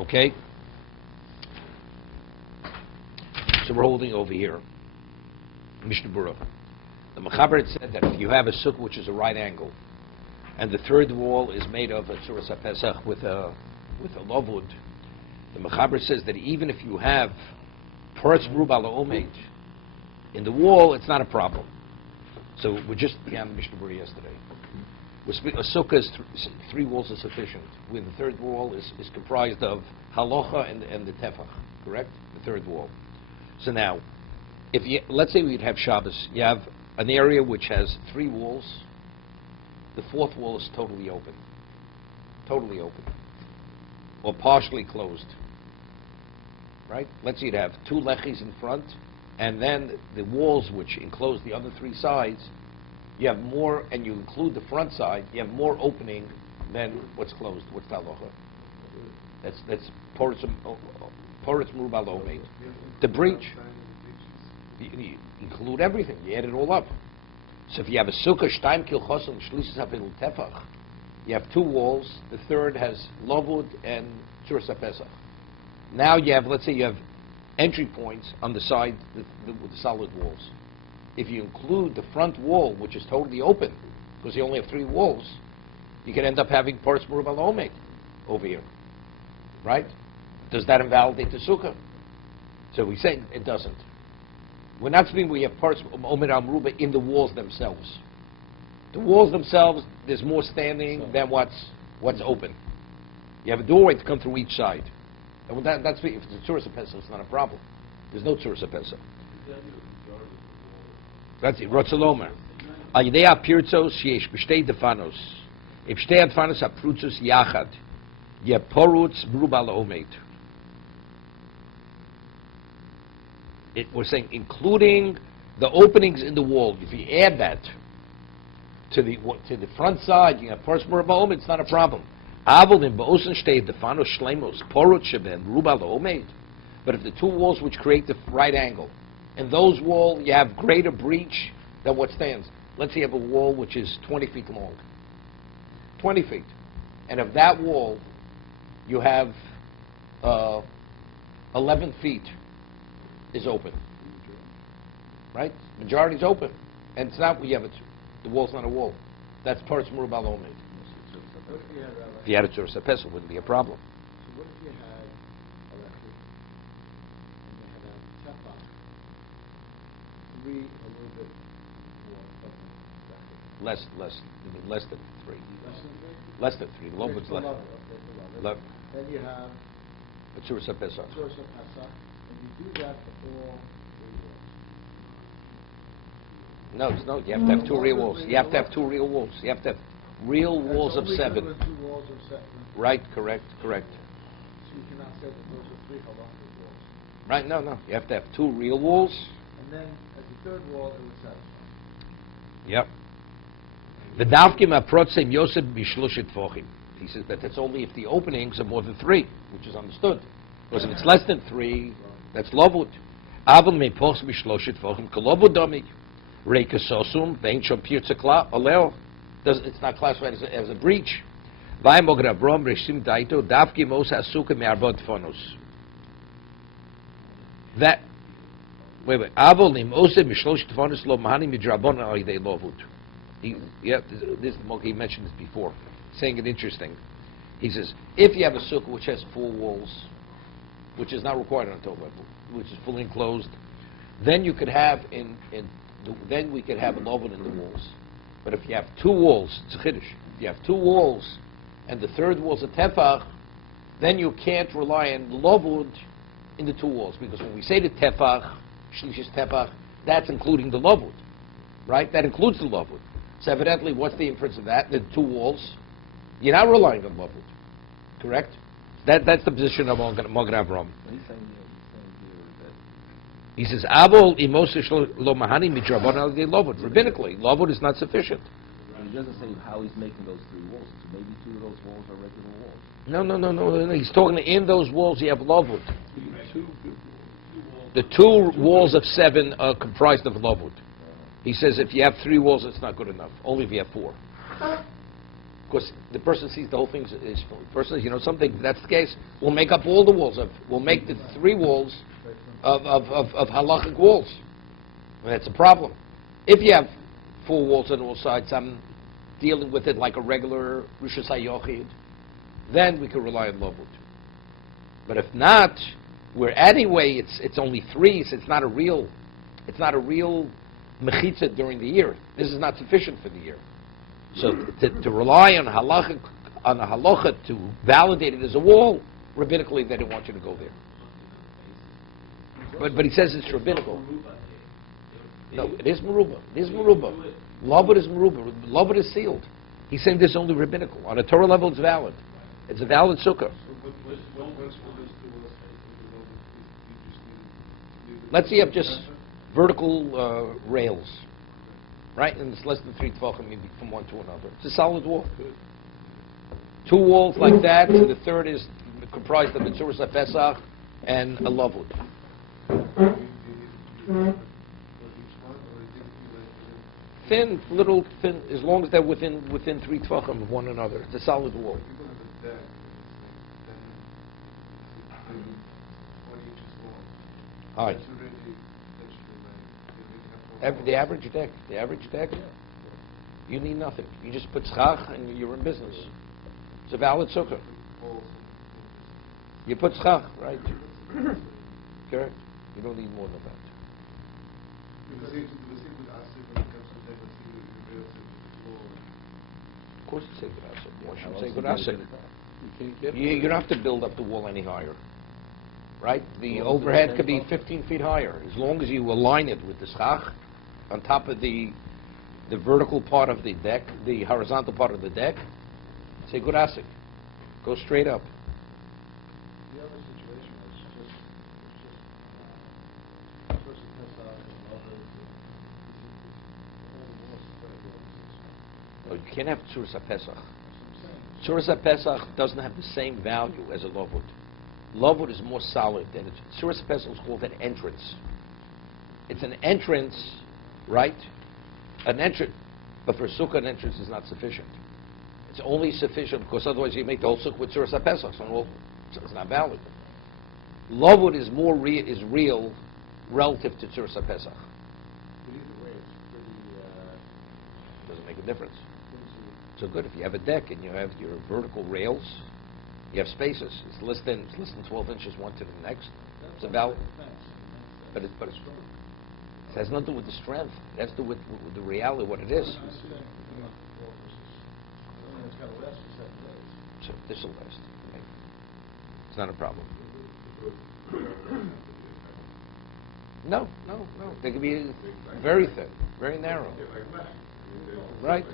Okay? So we're holding over here. Mishna Berura. The Mechaber said that if you have a sukkah which is a right angle, and the third wall is made of a Tzuras HaPesach with a lavud, the Mechaber says that even if you have Paras Merubah La'omed in the wall, it's not a problem. So we just began Mishna Berura yesterday. A sukkah is three walls are sufficient. When the third wall is comprised of halacha and the tefach, correct? The third wall. So now, let's say we'd have Shabbos, you have an area which has three walls. The fourth wall is totally open, or partially closed. Right? Let's say you'd have two lechis in front, and then the walls which enclose the other three sides. You have more, and you include the front side, you have more opening than what's closed. What's the halacha? That's Paras Merubah La'omed. The breach, you include everything, you add it all up. So if you have a sukkah, shtaim kilchosim, shlisis hafil tefach, you have two walls, the third has lavud and Tzuras HaPesach. Now you have, let's say you have entry points on the side with the solid walls. If you include the front wall, which is totally open, because you only have three walls, you can end up having Paras Merubah La'omed over here. Right? Does that invalidate the sukkah? So we say it doesn't. We're not speaking we have Paras Merubah in the walls themselves. The walls themselves, there's more standing than what's open. You have a doorway to come through each side. And that's if it's a Tzuras HaPesach, it's not a problem. There's no Tzuras HaPesach. That's it. Rotzelomer. Al-Yidei HaPirtzos sheyesh b'shtei defanos. If shtei defanos ha'prutzos yachad, yeporutz Merubah La'omed. We're saying including the openings in the wall. If you add that to the front side, you have Paras Merubah La'omed. It's not a problem. Avol in ba'osen shtei defanos shlemos porut sheben Merubah La'omed. But if the two walls which create the right angle, in those walls, you have greater breach than what stands. Let's say you have a wall which is 20 feet long. 20 feet. And of that wall, you have 11 feet is open. Right? Majority is open. And it's not, the wall's not a wall. That's Paras Merubah La'omed. If you had a Tzuras HaPesach, it wouldn't be a problem. So what if you had electric and you had a tefach? Three, a little bit more. Less than three. Less than three? Less than three. Love was less. 11. Then you have a Tzuras HaPesach. Tzuras HaPesach, and you do that for all three walls. No, you have to have two real walls. You have to have two real walls. You have to have real walls of 7. Two walls of 7. Right, correct. So you cannot say that those are three halachic walls. Right, no. You have to have two real walls. And then, as the third wall, it would satisfy. Yep. The Davkim aprotzim Joseph b'shlushet fochim. He says that that's only if the openings are more than 3, which is understood. Because if it's less than 3, that's lavud. Avon me poch b'shlushet fochim kolovud domik. Reika sosum vein shom pirtza kla aleo. It's not classified as a breach. Vayakhel Avram reshim daito Davkim os hasuka me'arbot fonos. That. Wait. Avolim ose b'shlushet fonos lo mahani midrabon al-Yidei lavud. He mentioned this before, saying it interesting. He says, if you have a sukkah which has 4 walls, which is not required on Torah, which is fully enclosed, then you could have then we could have a lavud in the walls. But if you have 2 walls, it's a chiddush. If you have 2 walls, and the third wall's a tefach, then you can't rely on lavud in the 2 walls, because when we say the tefach, shlishis tefach, that's including the lavud, right? That includes the lavud. So evidently, what's the inference of that? The 2 walls, you're not relying on lavud, correct? That's the position of Magen Avram. He says, "Avol imosish lo mahani midrabon al yedei lavud." Rabbinically, lavud is not sufficient. He doesn't say how he's making those 3 walls. So maybe 2 of those walls are regular walls. No. He's talking in those walls you have lavud. The 2 walls of 7 are comprised of lavud. He says if you have 3 walls, it's not good enough. Only if you have 4. Because the person sees the whole thing is person, something, that's the case. We'll make up all the walls we'll make the 3 walls of halachic walls. And that's a problem. If you have 4 walls on all sides, I'm dealing with it like a regular Rishus HaYochid, then we can rely on Lovut. But if not, where anyway it's only 3, so it's not a real mechitza during the year. This is not sufficient for the year. So to rely on a halacha to validate it as a wall, rabbinically they don't want you to go there. But he says it's rabbinical. No, it is meruba. It is meruba. Lovut is meruba. Lovut is sealed. He's saying this is only rabbinical. On a Torah level, it's valid. It's a valid sukkah. Let's say you have just vertical rails, right? And it's less than 3 tefachim maybe from one to another. It's a solid wall. 2 walls like that, and the third is comprised of the Tzuras HaPesach and a Lovut. Thin, little thin, as long as they're within 3 tefachim of one another. It's a solid wall. All right. The average deck, you need nothing. You just put schach and you're in business. It's a valid sukkah. You put schach, right? Correct. You don't need more than that. Of course it's say good asik. Why shouldn't say good asik? You don't have to build up the wall any higher. Right? The overhead could be 15 feet higher, as long as you align it with the schach on top of the vertical part of the deck, the horizontal part of the deck. Say good asik. Go straight up. The other situation is just No, you can't have Tzuras HaPesach. Tzuras HaPesach doesn't have the same value as a Lovut. Lovut is more solid than it. Tzuras HaPesach is called an entrance. It's an entrance, right? An entrance. But for Sukkah, an entrance is not sufficient. It's only sufficient because otherwise you make the whole Sukkah with Tzuras HaPesach, so it's not valid. Lovut is more real relative to Tzuras HaPesach. Doesn't make a difference. So good, if you have a deck and you have your vertical rails, you have spaces. It's less than 12 inches one to the next. It's a valid. But it has nothing to do with the strength. It has to do with the reality of what it is. So this will last. Okay. It's not a problem. No. They can be very thin, very narrow. Right.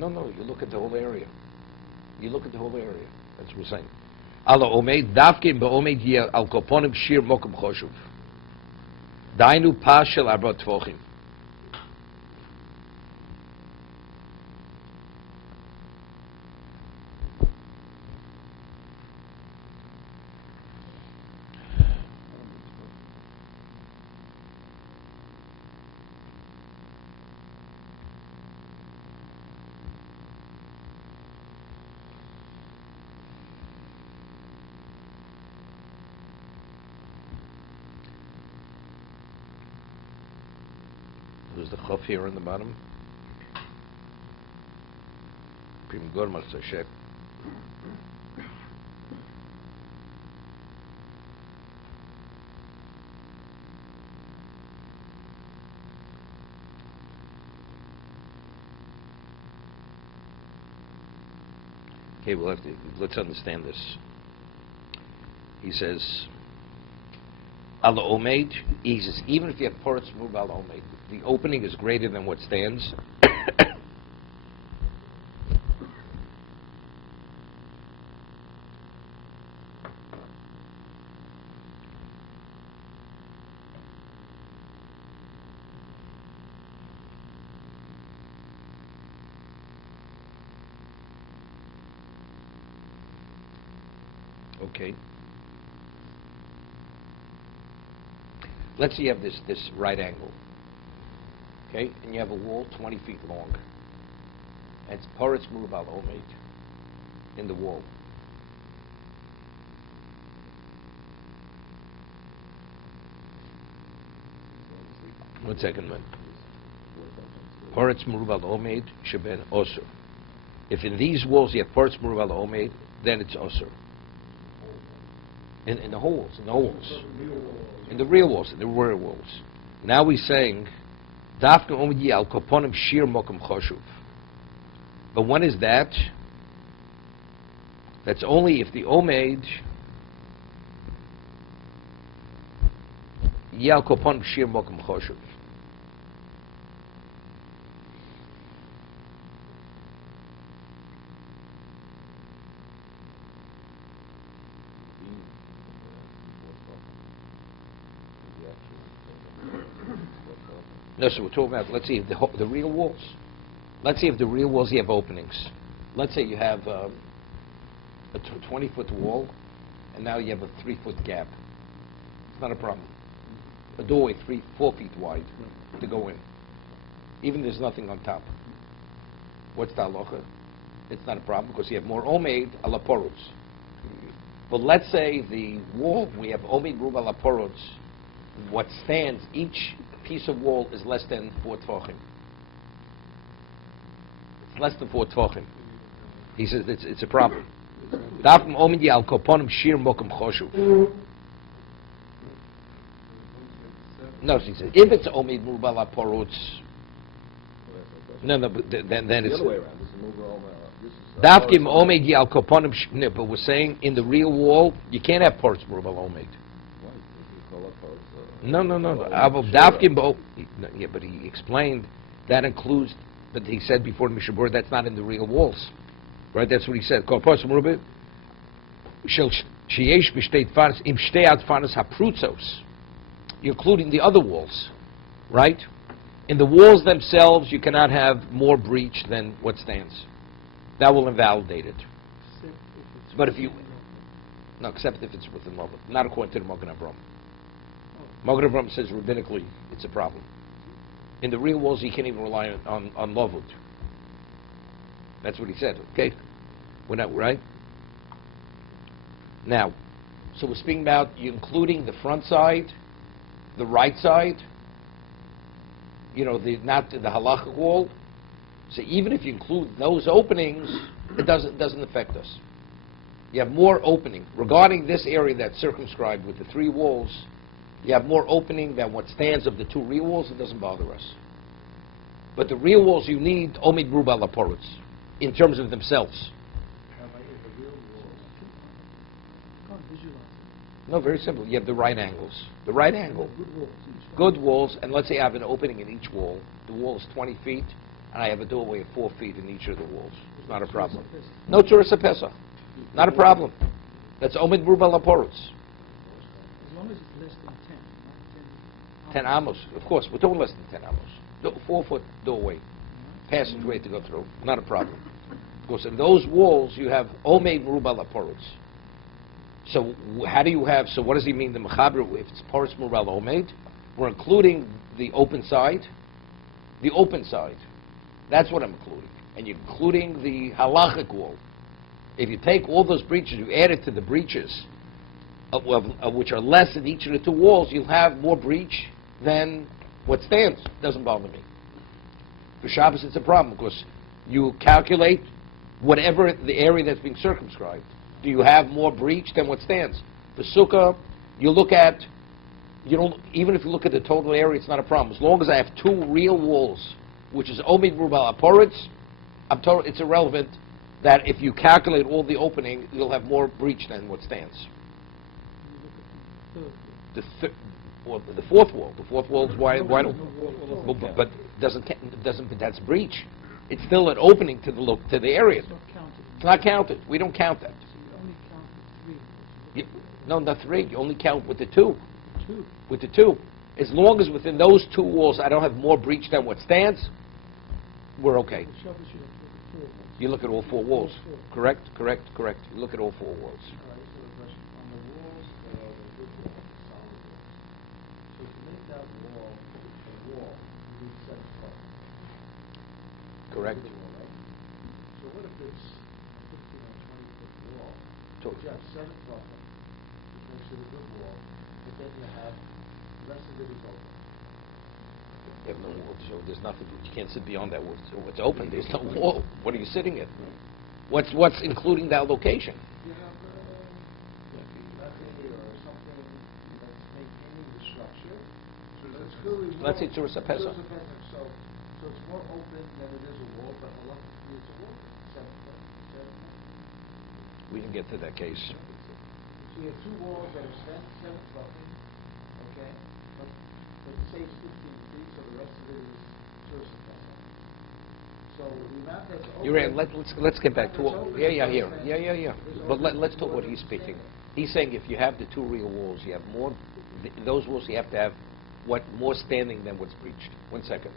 No, you look at the whole area. That's what we're saying. Ala omeid davkim beomeid yeh al koponim shir mokum choshuv. Dainu pashel arba tvochim. There's the chaf here on the bottom. Prim gormach tzashek. Okay, let's understand this. He says, Ala Omeid, he says, even if you have parts move Ala Omeid, the opening is greater than what stands. Okay. Let's say you have this right angle. Okay, and you have a wall 20 feet long. And it's Paretz Merubah Omeid in the wall. One second, man. Paretz Merubah Omeid Sheben Osur. If in these walls you have Paretz Merubah Omeid, then it's Osur. In the whole walls, in the real walls, in the real walls. Now we're saying, Dafka Omid al Koponim Shir Mokum Choshuv. But when is that? That's only if the Omeid Yal Koponim Shir Mokum Choshuv. No, so we're talking about, let's see, if the real walls. Let's see if the real walls, you have openings. Let's say you have a 20-foot wall, and now you have a 3-foot gap. It's not a problem. A doorway 4 feet wide to go in. Even there's nothing on top. What's the halacha? It's not a problem because you have more omeid ala porutz. But let's say the wall, we have omeid merubah ala porutz. What stands, each piece of wall is less than 4 tefachim. It's less than 4 tefachim. He says it's a problem. Dafim omidi al koponim shir mokum choshuv. No, he says if it's omid merubah la porutz. No, but then it's the other way around. This is merubah. Dafkim omid al koponim. No, but we're saying in the real wall you can't have porutz merubah omid. No. Yeah, but he explained that includes. But he said before in Mishna Berura that's not in the real walls, right? That's what he said. You're including the other walls, right? In the walls themselves, you cannot have more breach than what stands. That will invalidate it. But if you, no, except if it's within love, not according to the Magen Avraham. Magen Avraham says rabbinically it's a problem. In the real walls, you can't even rely on lavud. That's what he said. Okay, we're not right. Now, so we're speaking about you including the front side, the right side. You know, not the halachic wall. So even if you include those openings, it doesn't affect us. You have more opening regarding this area that's circumscribed with the 3 walls. You have more opening than what stands of the 2 real walls. It doesn't bother us. But the real walls you need omid merubah la porutz in terms of themselves. No, very simple. You have the right angles. The right angle. Good walls, and let's say I have an opening in each wall. The wall is 20 feet, and I have a doorway of 4 feet in each of the walls. It's not a problem. No tzuras pesach. Not a problem. That's omid merubah la porutz. As long as it's less than 10 amos. Of course, we're talking less than 10 amos. 4-foot doorway, passageway to go through. Not a problem. Because in those walls, you have omid merubah la porutz. So how do you have? So what does he mean? The mechaber, if it's paretz merubah la omeid, we're including the open side. The open side. That's what I'm including, and you're including the halachic wall. If you take all those breaches, you add it to the breaches, which are less in each of the 2 walls, you'll have more breach than what stands. Doesn't bother me. For Shabbos, it's a problem because you calculate whatever the area that's being circumscribed. Do you have more breach than what stands? For Sukkah, you look at, even if you look at the total area, it's not a problem. As long as I have 2 real walls, which is omid merubah la porutz, I'm told it's irrelevant that if you calculate all the opening, you'll have more breach than what stands. The 4th wall. The 4th wall is wide. But that's breach. It's still an opening to the area. It's not counted. We don't count that. No, not 3. You only count with the 2. With the 2. As long as within those 2 walls I don't have more breach than what stands, we're okay. You look at all 4 walls. Correct. You look at all 4 walls. correct. So what if it's a 15 or 20-foot wall? So- You have 7 buffers, which makes it a good wall, but then you have, the rest of it is open. You have no wall, so there's nothing. You can't sit beyond that wall. So it's open. There's no wall. What are you sitting at? What's including that location? You have nothing or something that's maintaining the structure. So it's clearly more. Let's say Tzuras HaPesach. So it's more open than it is a wall, but luckily it's a wall. 7 foot. 7 foot. We didn't get to that case. So you have 2 walls that are 7 fucking, okay? But it saves 15 feet, so the rest of it is Tzuras HaPesach. So the amount that's open. You're right. Let's get back to what. Yeah. But let's talk what he's speaking. He's saying if you have the 2 real walls, you have more. Those walls you have to have more standing than what's breached. 1 second.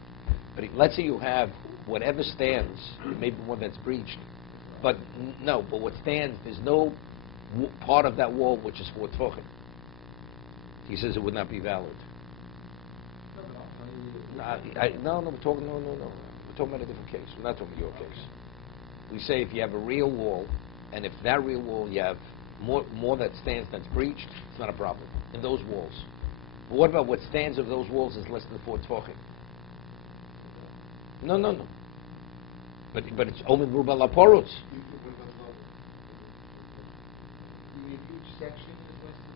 But let's say you have whatever stands, maybe one that's breached. But no. But what stands, there's no part of that wall which is 4 tefachim. He says it would not be valid. No. We're talking. No. We're talking about a different case. We're not talking about your case. We say if you have a real wall, and if that real wall you have more that stands that's breached, it's not a problem in those walls. But what about what stands of those walls is less than 4 tefachim? No. But it's omen merubah laporutz.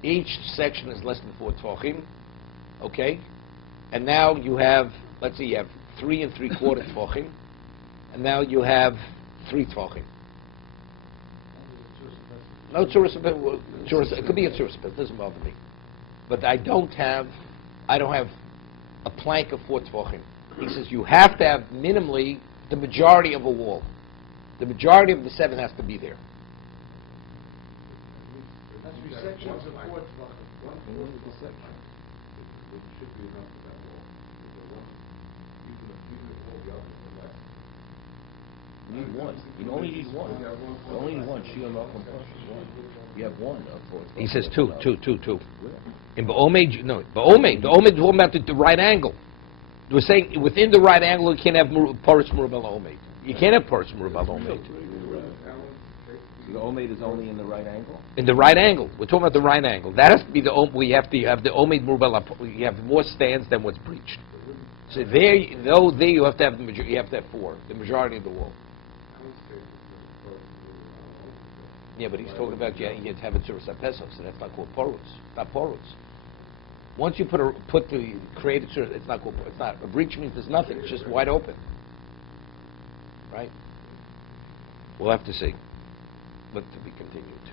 Each section is less than 4 tefachim. Okay, and now you have, let's say you have 3 3/4 tefachim, and now you have 3 tefachim. No Tzuras HaPesach. It could be a Tzuras HaPesach. It doesn't bother me. But I don't have a plank of 4 tefachim. He says you have to have minimally the majority of a wall. The majority of the 7 has to be there. That's 3 sections of 4 tefachim. One is the section. It should be enough for that wall. Even if all the others are less. You need one. You only need one. You only need one. Shia Malcolm pashas. One. You have one. He says 2. In Ba'omed, no. Ba'omed. The Omed is talking about the right angle. We're saying within the right angle you can't have Paris Merubah Omed. You can't have Paris Merubah Omed. The Omed is only in the right angle? In the right angle. We're talking about the right angle. That has to be we have to have the Omed Merubah. You have more stands than what's breached. So there you have to have you have to have 4, the majority of the wall. Yeah, but he's talking about you have a Tzuras HaPesach, so that's not called porutz. Not porutz. Once you create a Tzuras, it's not called. It's not a breach means there's nothing. It's just wide open. Right? We'll have to see. But to be continued.